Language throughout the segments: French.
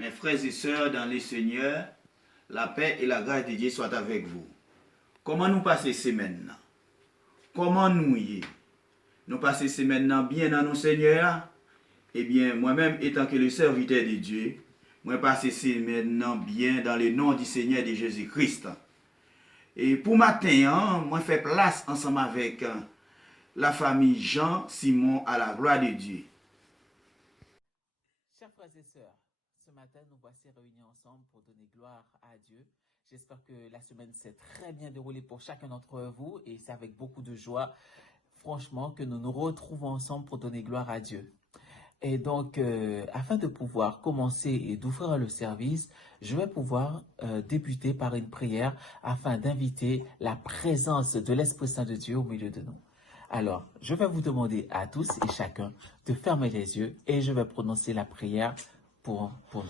Mes frères et sœurs dans les Seigneurs, la paix et la grâce de Dieu soient avec vous. Comment nous passer semaine? Comment nous y? Nous passer semaine bien dans nos Seigneurs? Eh bien, moi-même, étant que le serviteur de Dieu, moi passer semaine bien dans le nom du Seigneur de Jésus-Christ. Et pour matin, moi fais place ensemble avec la famille Jean Simon à la gloire de Dieu. Chers frères et sœurs, ce matin, nous voici réunis ensemble pour donner gloire à Dieu. J'espère que la semaine s'est très bien déroulée pour chacun d'entre vous et c'est avec beaucoup de joie, franchement, que nous nous retrouvons ensemble pour donner gloire à Dieu. Et donc, afin de pouvoir commencer et d'ouvrir le service, je vais pouvoir débuter par une prière afin d'inviter la présence de l'Esprit Saint de Dieu au milieu de nous. Alors, je vais vous demander à tous et chacun de fermer les yeux et je vais prononcer la prière pour nous.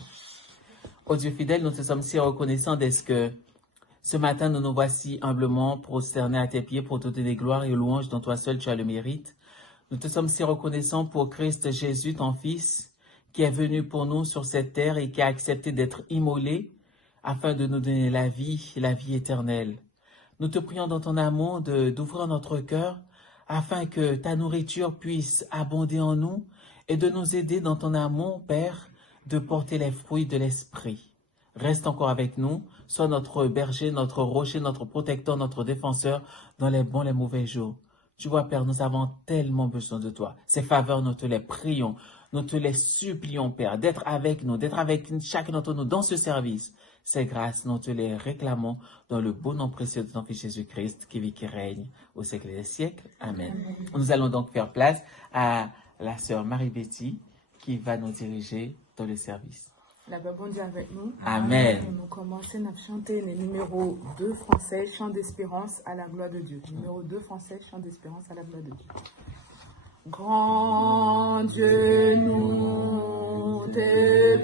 Ô Dieu fidèle, nous te sommes si reconnaissants d'être que ce matin, nous nous voici humblement prosternés à tes pieds pour te donner gloire et louange dont toi seul tu as le mérite. Nous te sommes si reconnaissants pour Christ Jésus, ton Fils, qui est venu pour nous sur cette terre et qui a accepté d'être immolé afin de nous donner la vie éternelle. Nous te prions dans ton amour d'ouvrir notre cœur afin que ta nourriture puisse abonder en nous et de nous aider dans ton amour, Père, de porter les fruits de l'Esprit. Reste encore avec nous, sois notre berger, notre rocher, notre protecteur, notre défenseur dans les bons et les mauvais jours. Tu vois, Père, nous avons tellement besoin de toi. Ces faveurs, nous te les prions, nous te les supplions, Père, d'être avec nous, d'être avec chacun d'entre nous dans ce service. Ces grâces, nous te les réclamons dans le beau nom précieux de ton Fils Jésus-Christ, qui vit, qui règne au siècle des siècles. Amen. Nous allons donc faire place à la sœur Marie-Betty, qui va nous diriger dans le service. La paix bon Dieu avec nous. Amen. Et nous commençons à chanter le numéro 2 français, Chant d'espérance à la gloire de Dieu. Numéro 2 français, Chant d'espérance à la gloire de Dieu. Grand Dieu, nous te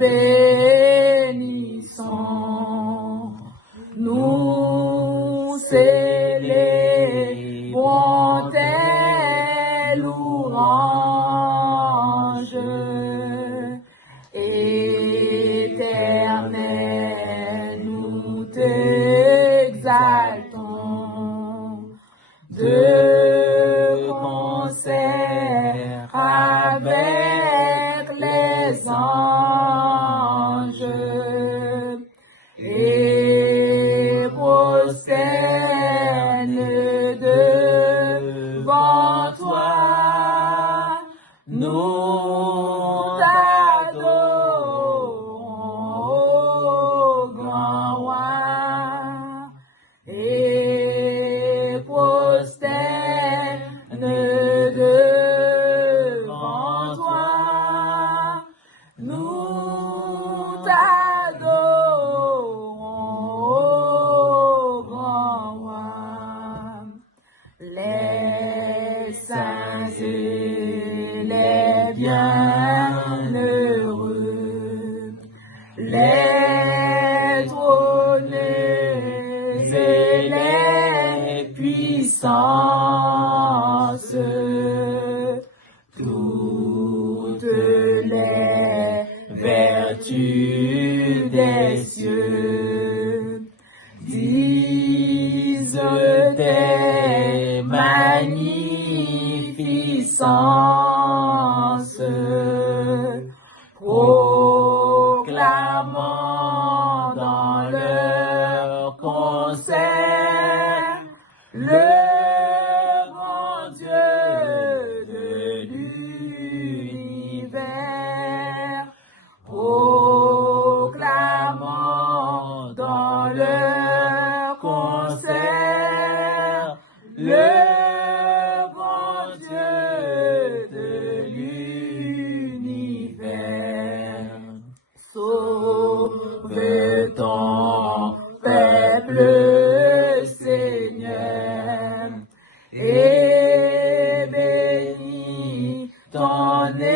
bénissons. Nous célébrons tes louanges. Éternel, nous t'exaltons de concert avec les anges et prosterne devant toi. Nous t'adorons, grand roi, et prosterne devant toi. Nous t'adorons, grand roi. Les saints et les bienheureux, les trôneux et les puissances, toutes les vertus des cieux, disent tes magnificences, proclamant dans leur concert le grand Dieu de l'univers, proclamant dans leur concert le grand Dieu de l'univers. Sauve ton peuple, Seigneur, et bénis ton héritage.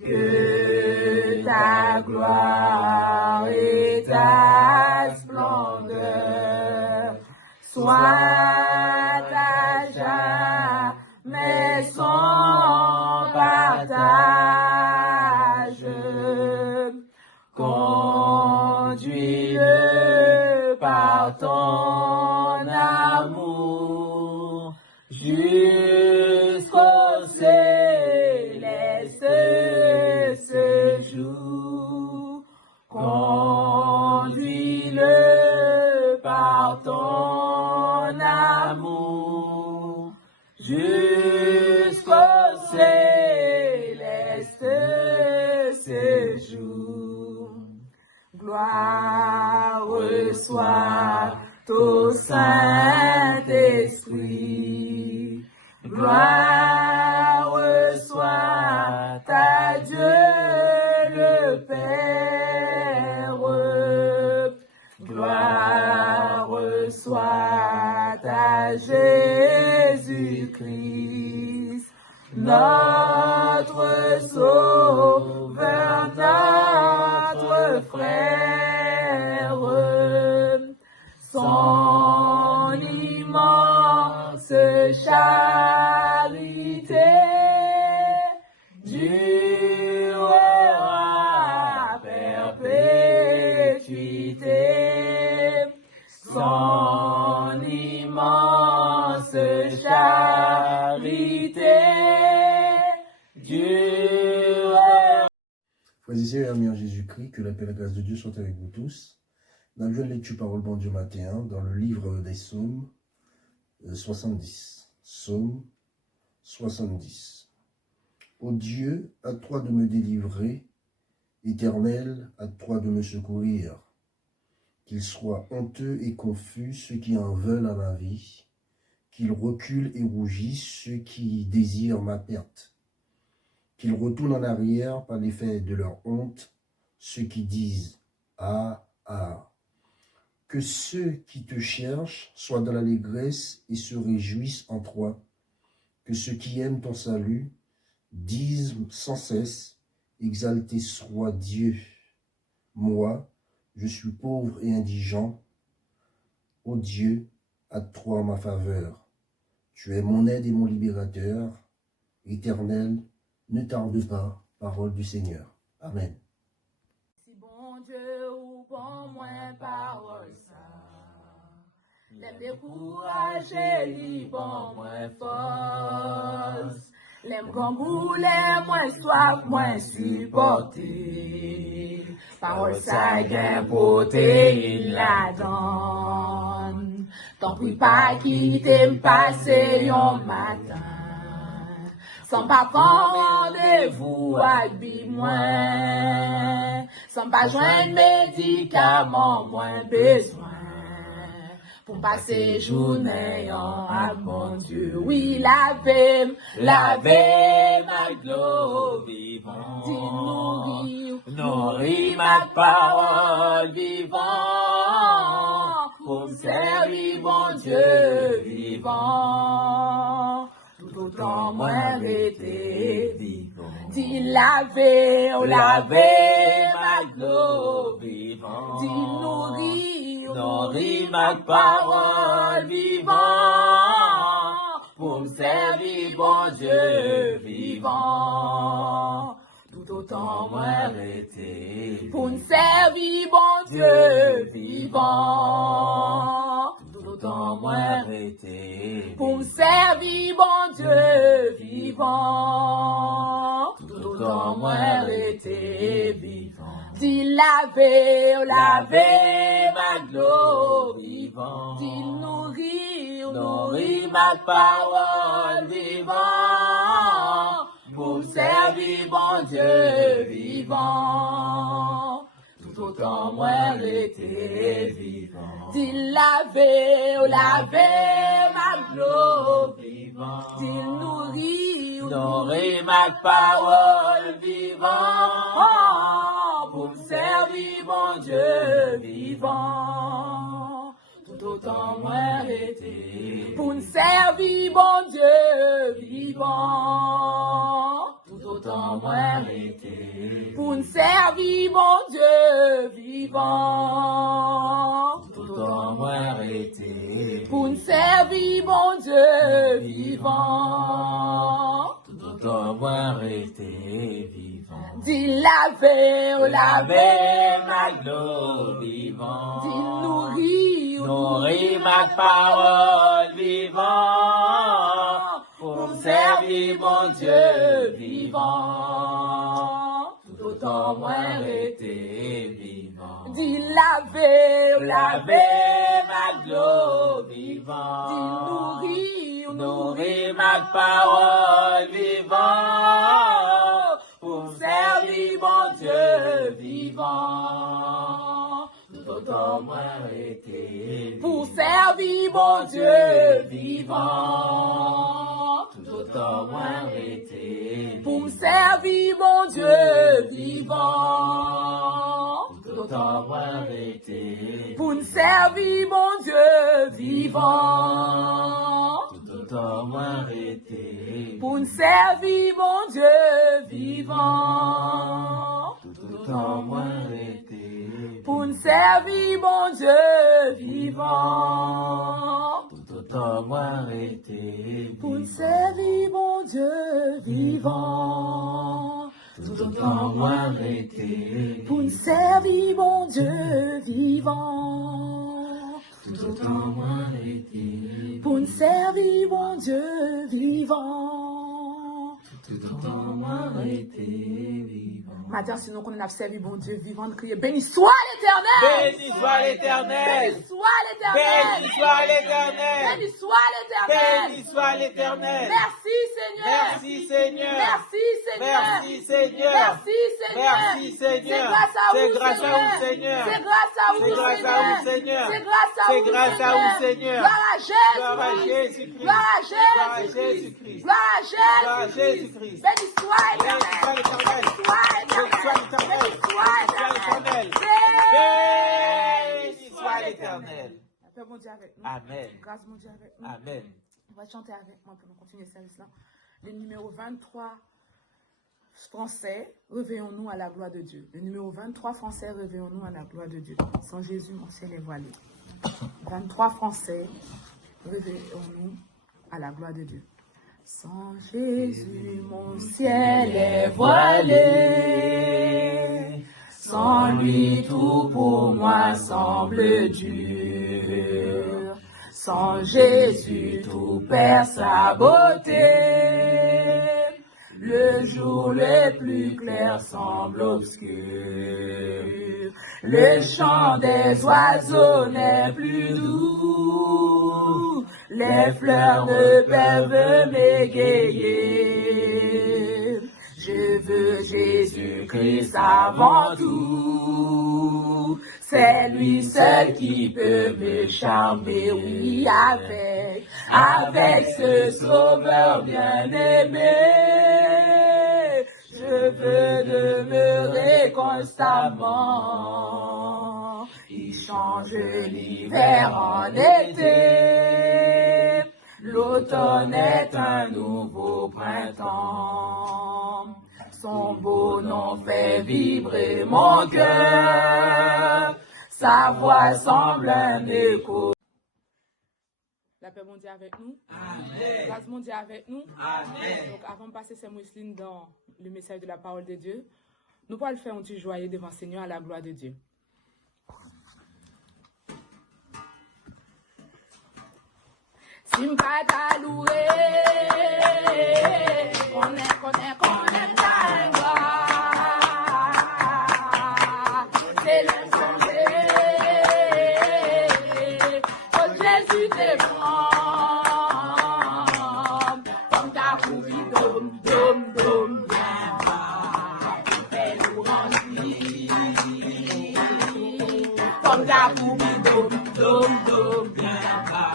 Que ta gloire et ta splendeur soient à jamais sans partage. l'amour jusqu'au céleste séjour. Gloire soit au Saint-Esprit, gloire soit à Dieu le Père, gloire soit à Jésus-Christ, notre Sauveur, notre frère. Son immense charité durera à perpétuité. Son immense charité durera. Frères et sœurs, amis en Jésus-Christ, que la paix et la grâce de Dieu soient avec vous tous. Nous avons une lecture parole bon Dieu matin dans le livre des psaumes 70. Psaume 70. Ô Dieu, à toi de me délivrer, Éternel, à toi de me secourir. Qu'ils soient honteux et confus ceux qui en veulent à ma vie, qu'ils reculent et rougissent ceux qui désirent ma perte, qu'ils retournent en arrière par l'effet de leur honte ceux qui disent « Ah, ah ». Que ceux qui te cherchent soient dans l'allégresse et se réjouissent en toi. Que ceux qui aiment ton salut disent sans cesse, exalté soit Dieu. Moi, je suis pauvre et indigent. Ô Dieu, à toi ma faveur. Tu es mon aide et mon libérateur. Éternel, ne tarde pas, parole du Seigneur. Amen. Si bon Dieu ou bon moins parole ça, l'aime décourager, li bon moins force, l'aime gambou, l'aime moins soif, moins supporter, parole ça gain protéine la donne, t'en prie pas quitter m'passer yon matin, sans pas prendre rendez-vous avec moins, sans pas joindre médicaments moins besoin, pour passer journée en mon Dieu. Oui, lavez ma gloire vivante, nourris ma parole vivante, pour me servir mon Dieu vivant. Autant moins été vivant. Dis laver ma gloire vivant. Dis nourrir ma parole vivant. Pour me servir bon Dieu vivant. Tout autant moins été. Pour me servir bon Dieu vivant. Autant moins été, pour me servir bon Dieu vivant, autant moins été vivant. Dis laver ma gloire vivant, dis nourrir ma parole vivant, pour me servir bon Dieu vivant. Autant moins été vivant. Dis laver ma gloire vivant. Dis nourrir ma parole vivant. Pour me servir mon Dieu vivant. Tout autant moins été. Pour me servir mon Dieu vivant. Tout autant moins été. Pour me servir mon Dieu vivant. Tout autant moins été. Pour me servir mon Dieu vivant. Tout autant moins été vivant. Dis laver ma gloire vivant. Dis nourrir ma parole vivant. Pour me servir mon Dieu vivant. Tout autant moins été vivant. Dis laver, Laver ma gloire vivante. Dis nourrir, Nourrir ma parole vivante. Pour servir mon Dieu vivant. Tout autant moi arrêté. pour servir mon Dieu vivant. Tout autant moi arrêté. Pour servir mon Dieu vivant. Tout autant moi arrêté. Pour servir mon Dieu vivant. Tout autant moi arrêté. Pour servir mon Dieu vivant. Tout autant moi arrêté. Pour servir mon Dieu vivant. Tout autant moi arrêté. Pour servir mon Dieu vivant. Tout autant moi arrêté. Pour servir mon Dieu vivant. Tout autant moi arrêté. Pour servir mon Dieu vivant. Tout autant moi arrêté vivant. Matin, sinon qu'on a servi mon Dieu vivant, de crier béni soit l'Éternel. Béni soit l'Éternel. Béni soit l'Éternel. Béni soit l'Éternel. Béni soit l'Éternel. Béni soit l'Éternel. Merci Seigneur. Merci Seigneur. Merci Seigneur. Merci Seigneur. Merci Seigneur. Merci Seigneur. C'est grâce à vous Seigneur. C'est grâce à vous Seigneur. C'est grâce à vous Seigneur. Gloire à Jésus. Gloire à Jésus. Gloire à Jésus. Béni soit l'Éternel. Béni soit l'Éternel. Béni soit l'Éternel. Béni soit l'Éternel. Père mon Dieu avec nous. Amen. Grâce mon Dieu avec nous. Amen. On va chanter avec moi pour nous continuer ce service-là. Le numéro 23 français, réveillons-nous à la gloire de Dieu. Le numéro 23 français, réveillons-nous à la gloire de Dieu. Sans Jésus, mon ciel est voilé. 23 français, réveillons-nous à la gloire de Dieu. Sans Jésus, mon ciel est voilé. Sans lui, tout pour moi semble dur. Sans Jésus, tout perd sa beauté. Le jour le plus clair semble obscur. Le chant des oiseaux n'est plus doux. Les fleurs ne peuvent m'égayer. Je veux Jésus-Christ avant tout. C'est lui seul qui peut me charmer, oui, avec ce sauveur bien-aimé. Je veux demeurer constamment. Il change l'hiver en été. L'automne est un nouveau printemps. Son beau nom fait vibrer mon cœur. Sa voix semble un écho. La paix mondiale avec nous. Amen. Grâce mondiale avec nous. Amen. Donc avant de passer ces mousselines dans le message de la parole de Dieu, nous allons faire un petit joyeux devant le Seigneur à la gloire de Dieu. Simpata loué, connaît ta gloire. C'est le changer, oh Jésus t'es bon. Comme ta couille, dom, dom, dom, bien bas. Fais nous remplir. Comme ta couille, dom, dom, dom, bien bas.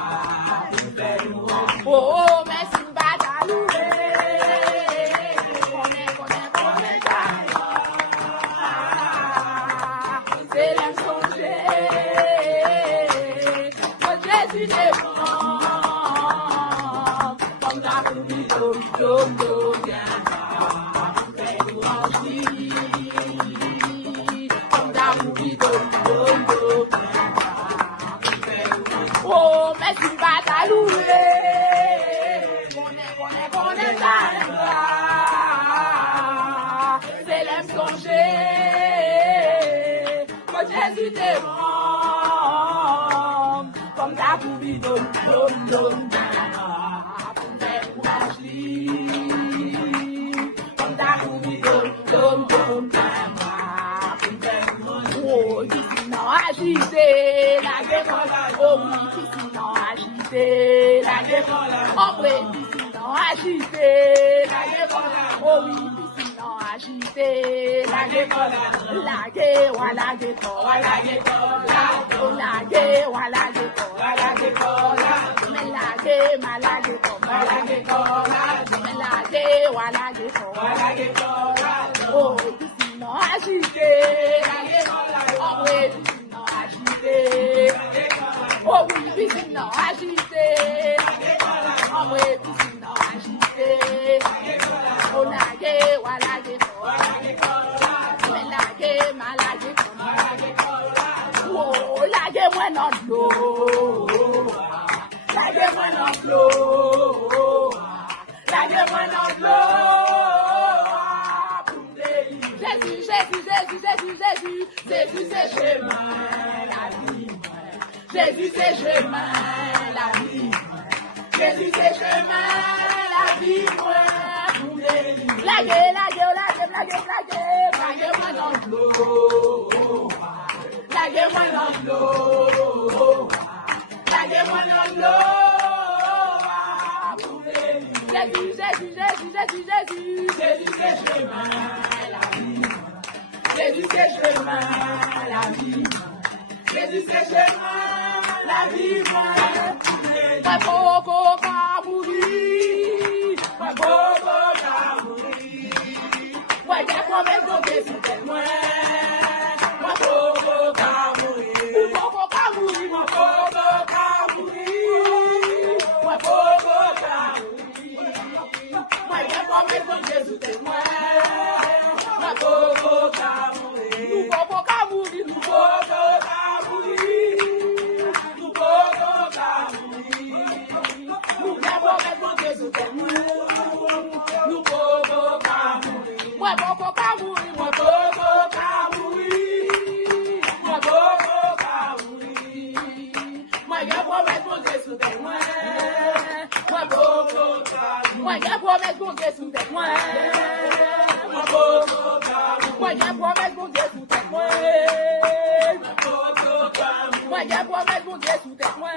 Oh, mais c'est une bataille louée. Connais ta gloire. C'est la changer. Oh, Jésus est bon. Comme ta couille, dom, dom, dom, bien bas. Fais-nous remplir. Comme ta couille, dom, dom, dom, bien bas. Oh, mais c'est une bataille louée. C'est l'aime songer, quand Jésus t'es bon, comme ta poubille dom, dom, dom, comme ta poubille dom, dom, dom, oh, Ombre piscine agité, la guécola, oh oui, piscine agité, la guécola, la guécola, la guécola, la guécola, la guécola, la guécola, la guécola, mais la guécola, la guécola, la guécola, mais la guécola, la guécola, la guécola, oh piscine agité, la guécola, ombre piscine agité, oh oui, piscine agité. Ombre piscine agité, oh la gué, voilà gué, mais la gué, malade, oh la gué, moi non l'eau, la gué, moi non l'eau, la gué, moi non l'eau. Jésus, Jésus, Jésus, Jésus, Jésus, Jésus c'est chemin, la vie. Jésus c'est chemin, la vie. Jésus c'est chemin, la vie, moi. La gueule, la gueule, la gueule, la gueule, la gueule, la gueule, moi dans l'eau. La gueule, moi dans l'eau. La gueule, moi dans l'eau. Jésus, Jésus, Jésus, Jésus, Jésus, Jésus c'est chemin, la vie. Jésus c'est chemin, la vie. Jésus c'est chemin, la vie, moi. Moi, Coco, pas mourir. Moi, Coco, pas mourir. Moi, j'ai promesse de Jésus, c'est moi. Moi, Coco, pas mourir. Coco, pas mourir. Moi, Coco, pas mourir. Moi, Coco, pas mourir. Moi, j'ai promesse de Jésus, c'est moi. Moi, Coco, pas mourir. Nous, Coco, pas mourir. Nous, Coco, pas mourir. Nous, Coco, pas mourir. Nous devons mettre Jésus de nous. Nous pouvons pas mourir. Moi, pouvons pas mourir. Moi, pouvons pas mourir. Moi, pouvons pas mourir. Moi, je promets mon Jésus de moi. Moi, pouvons pas mourir. Moi, je promets mon Jésus de moi. Moi, pouvons pas mourir. Moi, je promets mon Jésus de moi. Moi, je promets mon Jésus de moi.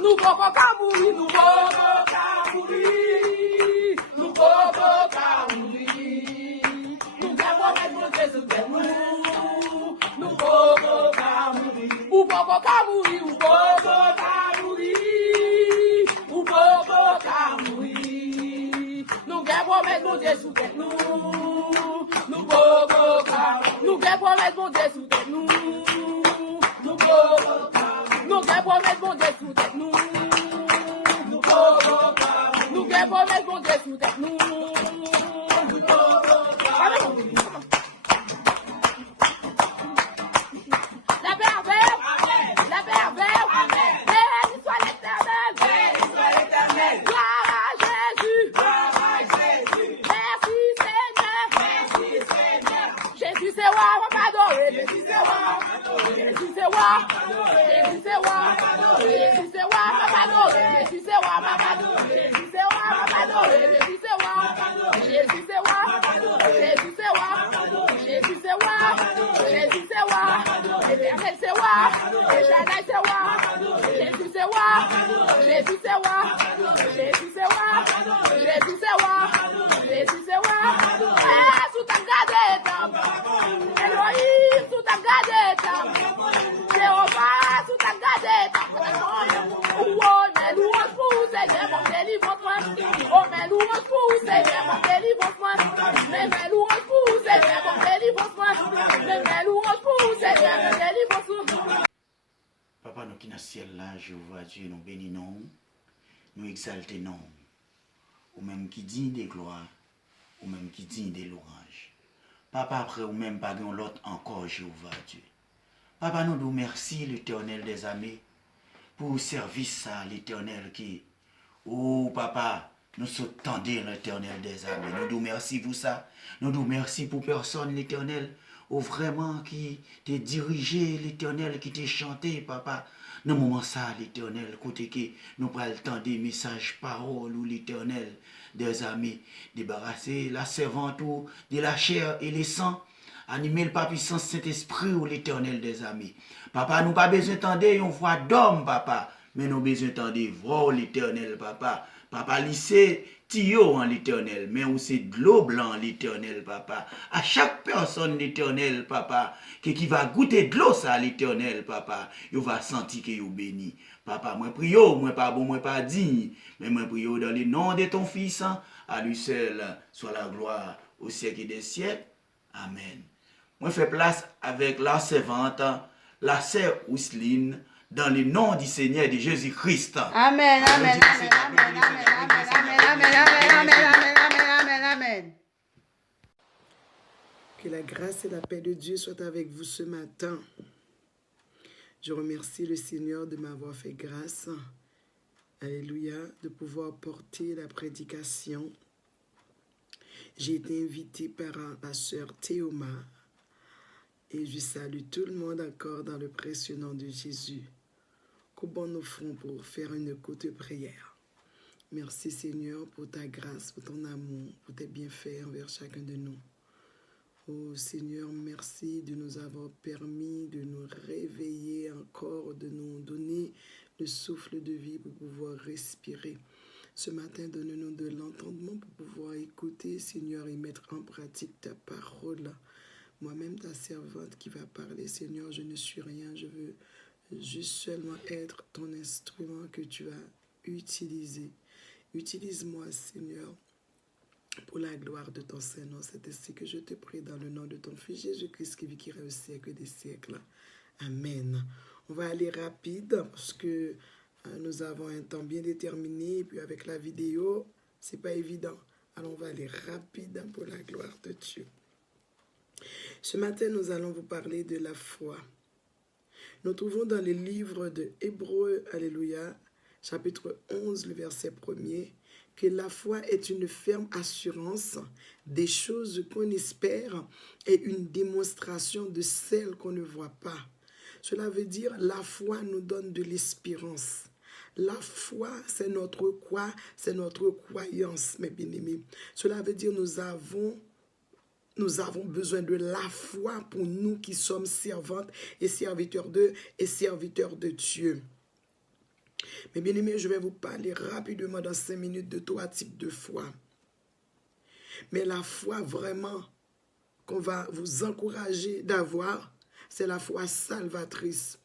Nous pouvons pas mourir, nous pouvons pas mourir, nous pouvons pas mourir. Nous devons mettre Jésus de nous. Nous pouvons pas mourir, nous pouvons pas mourir, nous pouvons pas mourir, nous pouvons pas mourir. Nous devons mettre Jésus de nous. Nous pouvons pas, nous devons mettre Jésus de nous. Nous pouvons pas, nous devons mettre Jésus de nous. Nous pouvons pas, nous devons mettre Jésus de nous. Nous pouvons pas. La pervers, la pervers, béni soit l'Éternel, béni soit l'Éternel. Gloire à Jésus, gloire à Jésus. Merci Seigneur, merci Seigneur. Jésus c'est roi, on va adorer. Jésus c'est roi, Jésus c'est roi, Jésus c'est roi, Jésus c'est roi, on va adorer. Jésus c'est roi, on va adorer. Jésus c'est roi, on va adorer. Jésus c'est roi, Jésus c'est roi, Jésus c'est roi, Jésus c'est roi, Jésus c'est roi, l'Éternel c'est roi, Éternel c'est roi, Jésus c'est roi, Jésus c'est roi, Jésus c'est roi, Jésus c'est roi, Jésus c'est roi. Tout a gardé tam, Elohim tout a gardé tam, Jéhovah tout a gardé tam. Oh mais louange pour vous Seigneur mon délivrance-moi, oh mais louange pour vous Seigneur mon délivrance-moi, mais louange pour vous Seigneur mon délivrance-moi, mais louange pour vous Seigneur mon délivrance-moi. Papa, nous qui dans le ciel là, Jéhovah Dieu, nous bénissons, nous exaltons, ou même qui dit des gloires, ou même qui dit des louanges. Papa, après, ou même pas l'autre encore, Jéhovah Dieu. Papa, nous nous merci, l'Éternel des armées, pour le service à l'Éternel qui, oh papa, nous soutenons l'Éternel des armées. Nous nous merci pour ça. Nous nous merci pour personne, l'Éternel, ou vraiment qui t'a dirigé, l'Éternel, qui t'a chanté, papa. Dans le moment ça, l'Éternel, côté que nous prenons le temps des messages, paroles, ou l'Éternel des amis, débarrasser la servante ou de la chair et les sangs, Animer le par puissance Saint-Esprit ou l'Éternel des amis. Papa, nous pas besoin d'entendre une voix d'homme, papa. Mais nous besoin d'entendre voix l'Éternel, papa. Papa, lycée, tio en l'Éternel. Mais où c'est de l'eau blanc l'Éternel, papa. À chaque personne l'Éternel, papa, qui va goûter de l'eau ça l'Éternel, papa, il va sentir que vous béni. Papa, moi prio, moi pas bon, moi pas digne. Mais moi prio dans le nom de ton Fils, à lui seul soit la gloire au siècle des siècles. Amen. Moi fais place avec la servante, la sœur Ousline, dans le nom du Seigneur de Jésus-Christ. Amen, amen, amen, amen, amen, amen, amen. Que la grâce et la paix de Dieu soient avec vous ce matin. Je remercie le Seigneur de m'avoir fait grâce, alléluia, de pouvoir porter la prédication. J'ai été invitée par la sœur Théoma et je salue tout le monde encore dans le précieux nom de Jésus. Comment nous ferons pour faire une courte prière? Merci Seigneur pour ta grâce, pour ton amour, pour tes bienfaits envers chacun de nous. Oh Seigneur, merci de nous avoir permis de nous réveiller encore, de nous donner le souffle de vie pour pouvoir respirer. Ce matin, donne-nous de l'entendement pour pouvoir écouter, Seigneur, et mettre en pratique ta parole. Moi-même, ta servante qui va parler, Seigneur, je ne suis rien, je veux juste seulement être ton instrument que tu vas utiliser. Utilise-moi, Seigneur, pour la gloire de ton Saint-Nom. C'est ainsi que je te prie dans le nom de ton Fils Jésus-Christ qui vit qui règne au siècle des siècles. Amen. On va aller rapide parce que nous avons un temps bien déterminé. Et puis avec la vidéo, c'est pas évident. Alors on va aller rapide pour la gloire de Dieu. Ce matin, nous allons vous parler de la foi. Nous trouvons dans le livre de Hébreux, alléluia, chapitre 11, le verset 1er, que la foi est une ferme assurance des choses qu'on espère et une démonstration de celles qu'on ne voit pas. Cela veut dire la foi nous donne de l'espérance. La foi, c'est notre quoi? C'est notre croyance, mes bien-aimés. Cela veut dire nous avons besoin de la foi pour nous qui sommes servantes et serviteurs de Dieu. Mais bien aimé, je vais vous parler rapidement dans 5 minutes de 3 types de foi. Mais la foi vraiment qu'on va vous encourager d'avoir, c'est la foi salvatrice.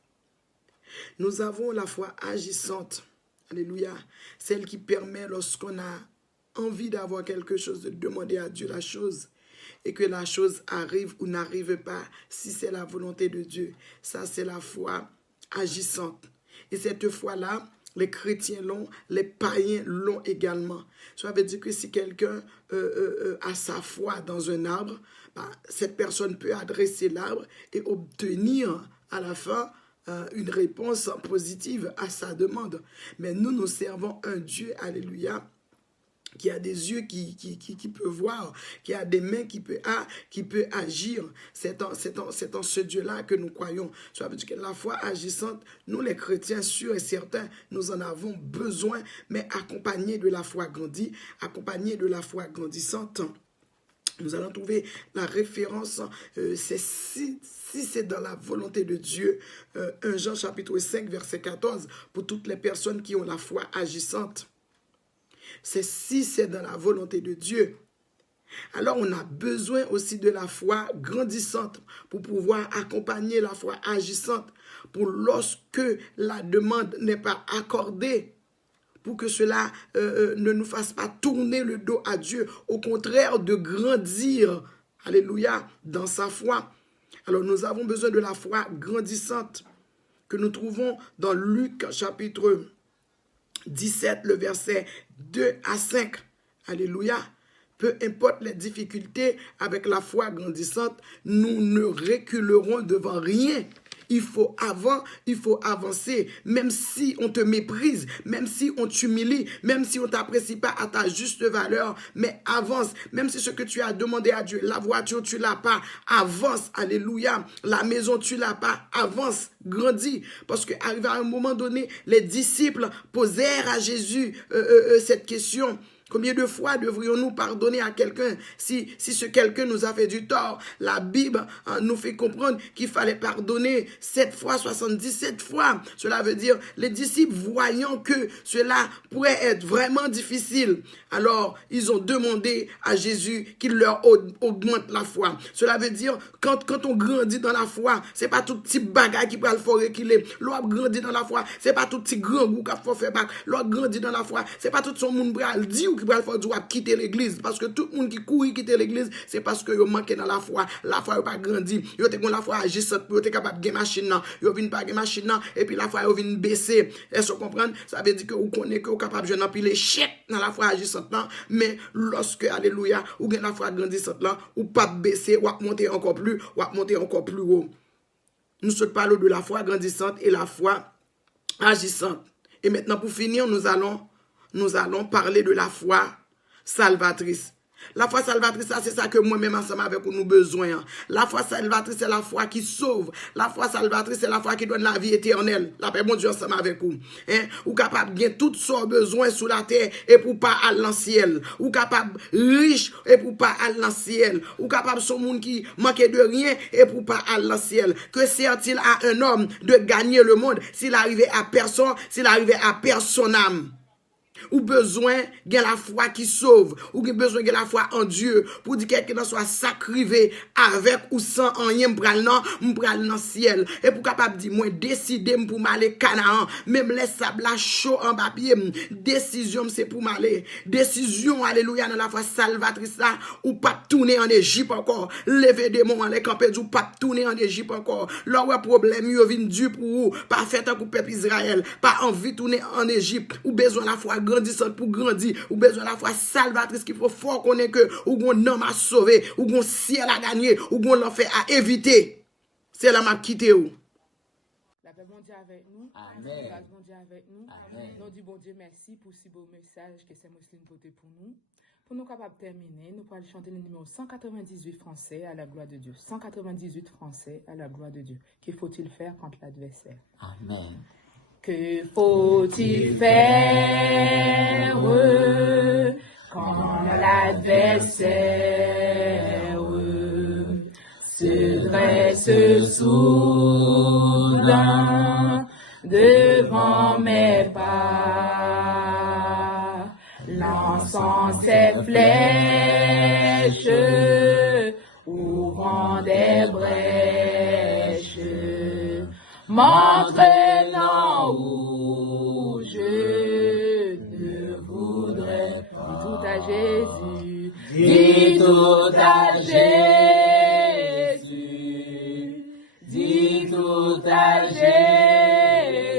Nous avons la foi agissante, alléluia, celle qui permet lorsqu'on a envie d'avoir quelque chose, de demander à Dieu la chose, et que la chose arrive ou n'arrive pas, si c'est la volonté de Dieu. Ça, c'est la foi agissante. Et cette foi-là, les chrétiens l'ont, les païens l'ont également. Ça veut dire que si quelqu'un a sa foi dans un arbre, cette personne peut adresser l'arbre et obtenir à la fin une réponse positive à sa demande. Mais nous servons un Dieu, alléluia, qui a des yeux qui peut voir, qui a des mains qui peut agir. C'est en ce Dieu-là que nous croyons. Ça veut dire que la foi agissante, nous les chrétiens sûrs et certains, nous en avons besoin, mais accompagnés de la foi grandie, accompagnés de la foi grandissante. Nous allons trouver la référence, si c'est dans la volonté de Dieu, 1 Jean chapitre 5, verset 14, pour toutes les personnes qui ont la foi agissante. C'est si c'est dans la volonté de Dieu. Alors on a besoin aussi de la foi grandissante pour pouvoir accompagner la foi agissante, pour lorsque la demande n'est pas accordée, pour que cela ne nous fasse pas tourner le dos à Dieu, au contraire de grandir, alléluia, dans sa foi. Alors nous avons besoin de la foi grandissante que nous trouvons dans Luc chapitre 17, le verset 2 à 5. Alléluia. Peu importe les difficultés, avec la foi grandissante, nous ne reculerons devant rien. Il faut avancer, même si on te méprise, même si on t'humilie, même si on ne t'apprécie pas à ta juste valeur, mais avance, même si ce que tu as demandé à Dieu, la voiture tu l'as pas, avance, alléluia, la maison tu l'as pas, avance, grandis, parce qu'arrivé à un moment donné, les disciples posèrent à Jésus cette question. Combien de fois devrions-nous pardonner à quelqu'un si ce quelqu'un nous a fait du tort? La Bible nous fait comprendre qu'il fallait pardonner 7 fois, 77 fois. Cela veut dire, les disciples, voyant que cela pourrait être vraiment difficile, alors ils ont demandé à Jésus qu'il leur augmente la foi. Cela veut dire, quand on grandit dans la foi, c'est pas tout petit bagage qui peut le faire qu'il l'on grandit dans la foi, c'est pas tout petit grand goût qu'il faut faire bac. L'on grandit dans la foi, c'est pas tout son monde bral dit ou qui va faire du quitter l'église, parce que tout le monde qui court quitter l'église, c'est parce que yo manqué dans la foi n'a pas grandi, yo te la foi agissante pour être capable de gagner machine nan, yo vinn pas gagner machine nan et puis la foi yo vinn baisser. Est-ce que vous comprenez? Ça veut dire que vous connaissez que vous capable de puis l'échec dans la foi agissante là, mais lorsque alléluia, ou gagne la foi grandissante là, ou pas baisser, ou monter encore plus, haut. Nous sommes parlons de la foi grandissante et la foi agissante. Et maintenant, pour finir, nous allons parler de la foi salvatrice. La foi salvatrice, c'est ça que moi-même ensemble avec vous nous besoin. La foi salvatrice, c'est la foi qui sauve. La foi salvatrice, c'est la foi qui donne la vie éternelle. La paix, mon Dieu, ensemble avec vous. Ou capable de tout son besoin sous la terre et pour pas aller dans le ciel. Ou capable riche et pour pas aller dans le ciel. Ou capable son monde qui manque de rien et pour pas aller dans le ciel. Que sert-il à un homme de gagner le monde s'il arrivait à personne, s'il arrivait à personne âme? Ou besoin de la foi qui sauve, ou besoin de la foi en Dieu, pour dire que quelqu'un soit sacrifié avec ou sans rien, m'pral dans le ciel. Et pour capable dire, moi, décider pour m'aller Canaan, même les sables chaud en papier, décision c'est pour m'aller. Décision, alléluia, dans la foi salvatrice là, ou pas tourner en Égypte encore. Lever des mots en les camper, ou pas tourner en Égypte encore. Là où un problème, il vient du pour vous, pas fait un coup peuple Israël, pas envie de tourner en Égypte, ou besoin de la foi grandissante pour grandir, ou besoin de la foi salvatrice qu'il faut fort connaître que, ou un homme à sauver, ou un ciel à gagner, ou un l'enfer à éviter. C'est là m'a quitté où. La paix bon Dieu avec nous. Amen. La grâce bon Dieu avec nous. Amen. Nous disons bon Dieu merci pour ce beau message que c'est Mousseline porté pour nous. Pour nous capables de terminer, nous pourrons chanter le numéro 198 français à la gloire de Dieu. 198 français à la gloire de Dieu. Que faut-il faire contre l'adversaire? Amen. Que faut-il faire quand l'adversaire se dresse soudain devant mes pas, lançant ses flèches, ouvrant des brèches, m'entraînant où je ne voudrais pas. Dis tout à Jésus, dis tout à Jésus, dis tout à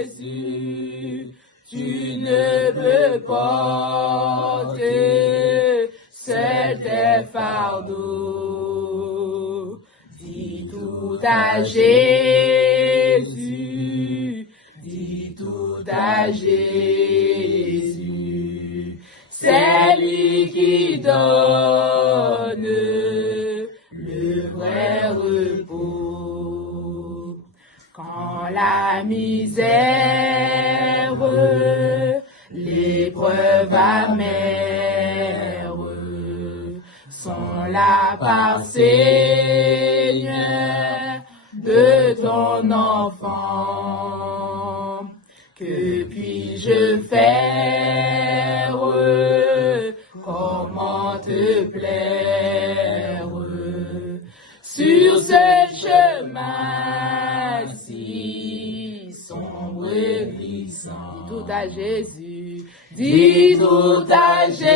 Jésus, tu ne veux porter cet fardeau. Dis tout à Jésus, dis tout à Jésus, c'est lui qui donne le vrai repos. Quand la misère, l'épreuve amère sont là par Seigneur de ton enfant, que puis-je faire? Comment te plaire? Sur ce chemin-ci sombre et glissant. Dis tout à Jésus, dis tout à Jésus,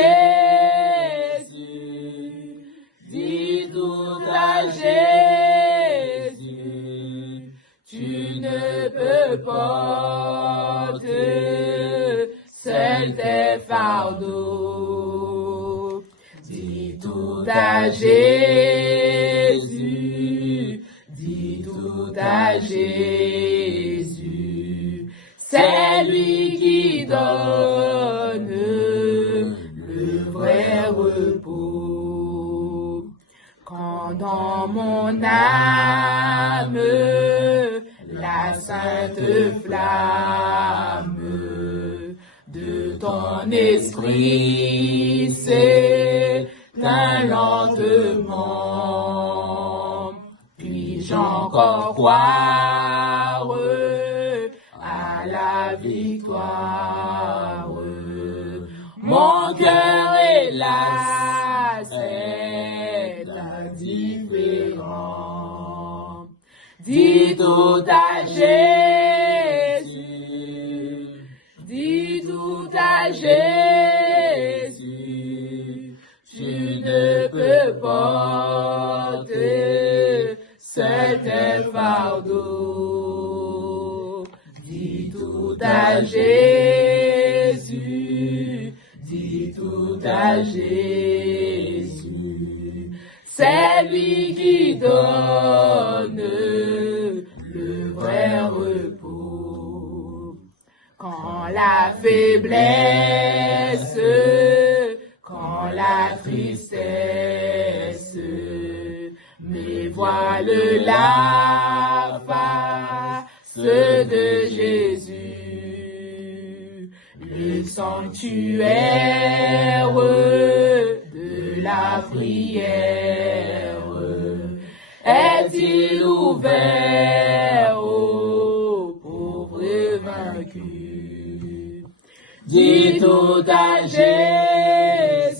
dis tout à Jésus, tu ne peux porter seul tes fardeaux. Dis tout à Jésus, dis tout à Jésus, c'est lui qui donne le vrai repos. Quand dans mon âme la sainte flamme de ton Ton esprit s'éteint lentement. Puis-je encore croire à la victoire? Mon cœur est lassé d'indifférent. Dis tout à Jésus, dis tout à Jésus, tu ne peux porter seul tes fardeaux. Dis tout à Jésus, dis tout à Jésus, c'est lui qui donne le vrai repos. Quand la faiblesse, quand la tristesse me voile la face de Jésus, le sanctuaire de la prière est-il ouvert aux pauvres vaincus? Dis tout à Jésus,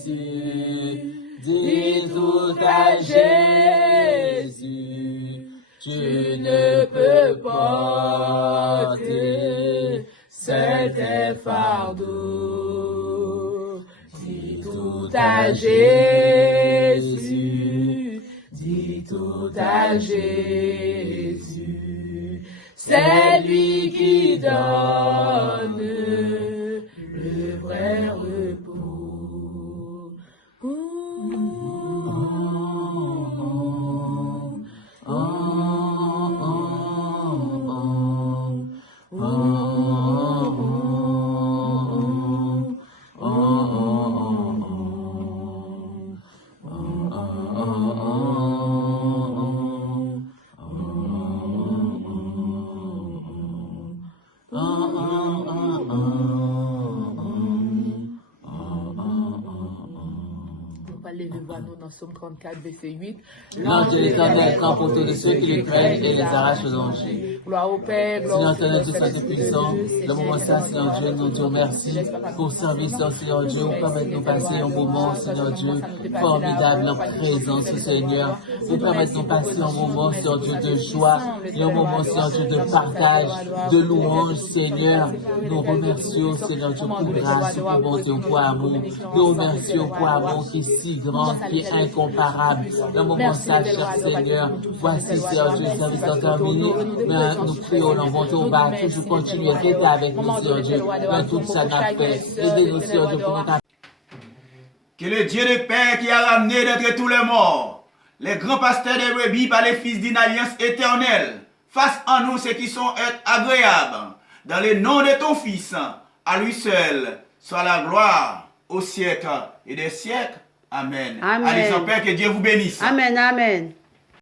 dis tout à Jésus, tu ne peux porter seul tes fardeaux. Dis tout à Jésus, dis tout à Jésus, c'est lui qui donne le vrai repos. Dans Psaume 34, verset 8. L'ange de l'Éternel campe autour de ceux qui les craignent et les arrache aux dangers. Gloire au Père, gloire Seigneur au éternel, Dieu saint et puissant, le moment ça, Seigneur Dieu, nous te remercie pour service, Seigneur Dieu, pour permettre de nous passer un moment, Seigneur Dieu, formidable en présence, Seigneur, pour permettre de nous passer un moment, Seigneur Dieu, de joie et un moment, Seigneur Dieu, de partage, de louange, Seigneur. Nous remercions, Seigneur Dieu, pour grâce, pour bonté, pour amour. Nous remercions pour amour qui est si grand, qui est incomparable. Dans le moment ça, cher Seigneur, voici, Seigneur Dieu, service est terminé, mais nous prions, nous vont bas, toujours continuer à être avec nous, Seigneur Dieu, dans tout ça n'a fait. Aidez-nous, Seigneur Dieu, pour nous. Que le Dieu de paix qui a ramené d'entre tous les morts, les grands pasteurs des brebis par les fils d'une alliance éternelle, fasse en nous ce qui sont agréables. Dans le nom de ton Fils, à lui seul, soit la gloire au siècle et des siècles. Amen. Amen. Allez en paix, que Dieu vous bénisse. Amen, amen.